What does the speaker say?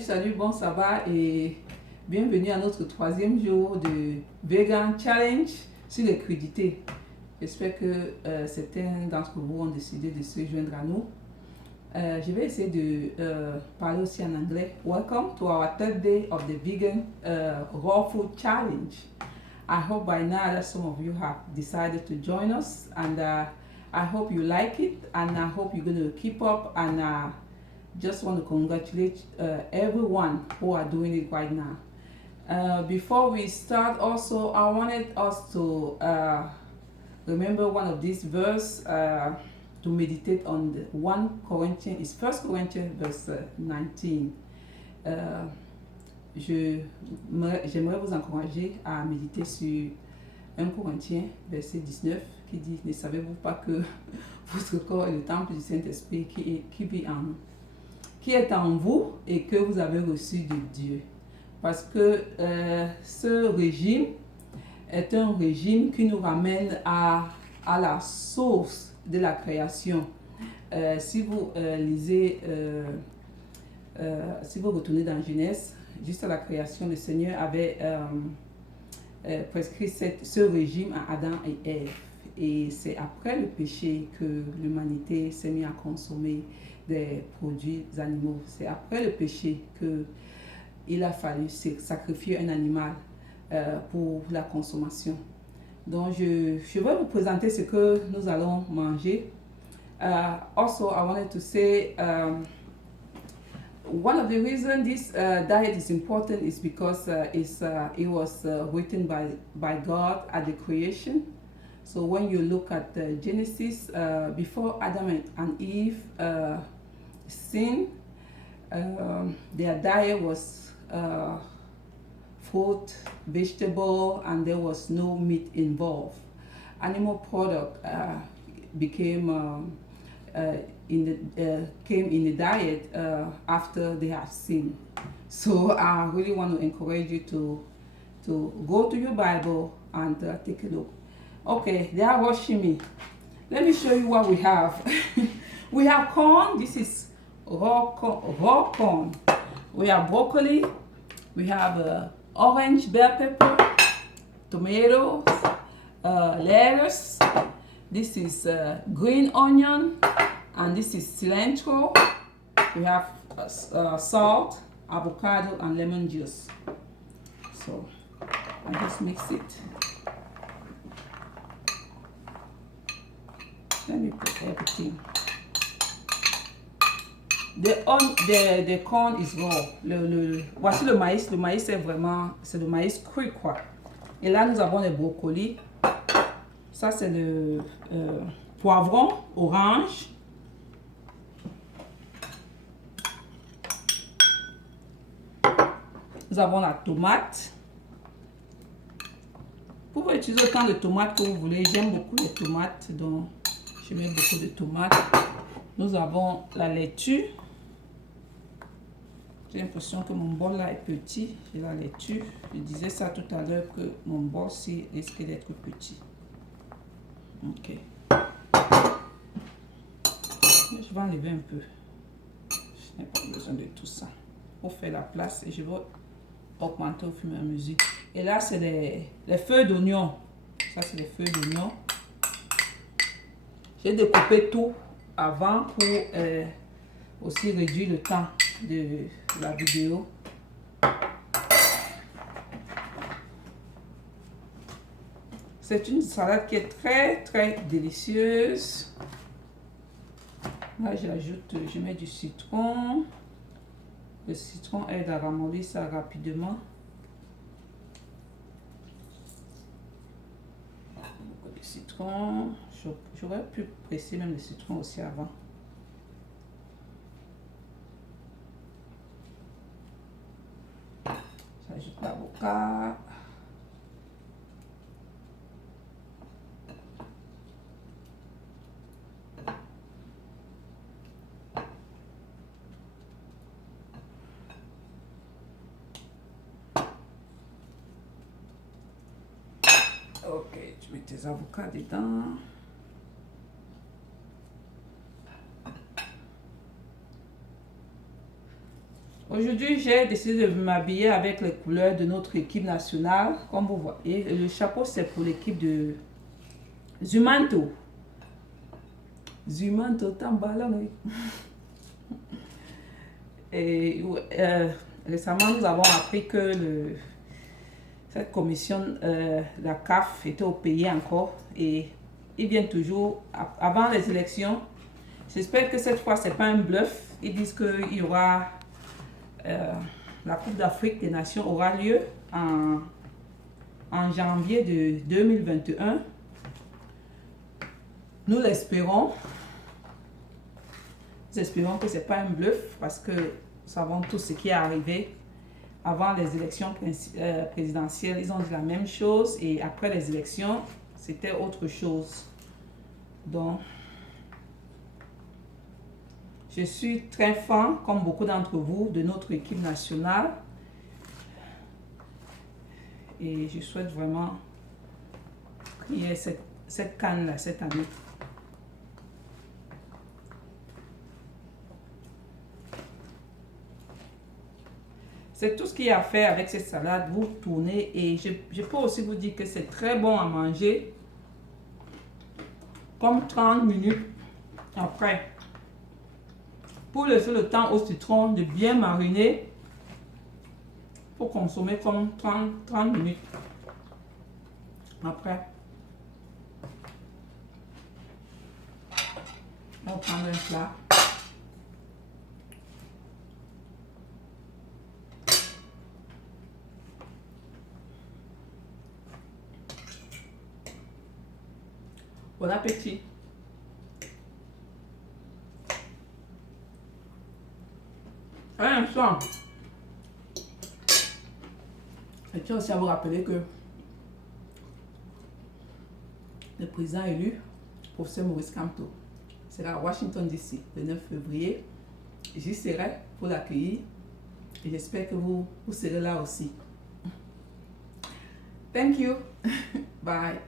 Salut, bon ça va et bienvenue à notre troisième jour de Vegan Challenge sur les crudités. J'espère que certains d'entre vous ont décidé de se joindre à nous. Je vais essayer de parler aussi en anglais. Welcome to our third day of the Vegan Raw Food Challenge. I hope by now that some of you have decided to join us, and I hope you like it, and I hope you're going to keep up, and just want to congratulate everyone who are doing it right now. Before we start, also I wanted us to remember one of these verses, to meditate on the 1 Corinthians, it's 1 Corinthians verse 19. J'aimerais vous encourager à méditer sur 1 Corinthiens verset 19 qui dit: ne savez-vous pas que votre corps est le temple du Saint-Esprit qui est en vous et que vous avez reçu de Dieu? Parce que ce régime est un régime qui nous ramène à la source de la création. Si vous lisez, si vous retournez dans Genèse, juste à la création, le Seigneur avait prescrit ce régime à Adam et Ève. Et c'est après le péché que l'humanité s'est mise à consommer des produits animaux. C'est après le péché qu'il a fallu sacrifier un animal pour la consommation. Donc je vais vous présenter ce que nous allons manger. Also, I wanted to say one of the reasons this diet is important is because it was written by God at the creation. So when you look at Genesis, before Adam and Eve sinned, their diet was fruit, vegetable, and there was no meat involved. Animal product came in the diet after they have sinned. So I really want to encourage you to go to your Bible and take a look. Okay, they are watching me. Let me show you what we have. We have corn. This is raw corn. We have broccoli. We have orange bell pepper, tomatoes, lettuce. This is green onion, and this is cilantro. We have salt, avocado, and lemon juice. So I just mix it. Let me put everything. The corn is raw. Voici le maïs. Le maïs c'est le maïs cru quoi. Et là nous avons les brocolis. Ça c'est le poivron orange. Nous avons la tomate. Vous pouvez utiliser autant de tomates que vous voulez. J'aime beaucoup les tomates, donc je mets beaucoup de tomates. Nous avons la laitue. J'ai l'impression que mon bol là est petit. J'ai la laitue. Je disais ça tout à l'heure que mon bol-ci risque d'être petit. Ok. Je vais enlever un peu. Je n'ai pas besoin de tout ça. Pour faire la place, et je vais augmenter au fur et à mesure. Et là, c'est les feuilles d'oignon. Ça, c'est les feuilles d'oignon. J'ai découpé tout avant pour aussi réduire le temps de la vidéo. C'est une salade qui est très délicieuse. Là, je mets du citron. Le citron aide à ramollir ça rapidement. Beaucoup de citron. J'aurais pu presser même le citron aussi avant. J'ajoute l'avocat. Ok, tu mets tes avocats dedans. Aujourd'hui, j'ai décidé de m'habiller avec les couleurs de notre équipe nationale, comme vous voyez. Et le chapeau, c'est pour l'équipe de Zumanto. Zumanto Tambalone. Et récemment, nous avons appris que cette commission, la CAF, était au pays encore. Et ils viennent toujours, avant les élections. J'espère que cette fois, ce n'est pas un bluff. Ils disent qu'il y aura... la Coupe d'Afrique des Nations aura lieu en janvier de 2021. Nous l'espérons. Nous espérons que ce n'est pas un bluff parce que nous savons tout ce qui est arrivé avant les élections présidentielles. Ils ont dit la même chose et après les élections, c'était autre chose. Donc, je suis très fan, comme beaucoup d'entre vous, de notre équipe nationale. Et je souhaite vraiment qu'il y ait cette CAN-là cette année. C'est tout ce qu'il y a à faire avec cette salade. Vous tournez et je peux aussi vous dire que c'est très bon à manger. Comme 30 minutes après. Pour laisser le temps au citron de bien mariner, pour consommer comme 30 minutes après. On va prendre un plat. Bon appétit. Un instant. Je tiens aussi à vous rappeler que le président élu, professeur Maurice Kamto, sera à Washington DC le 9 février. J'y serai pour l'accueillir et j'espère que vous serez là aussi. Thank you. Bye.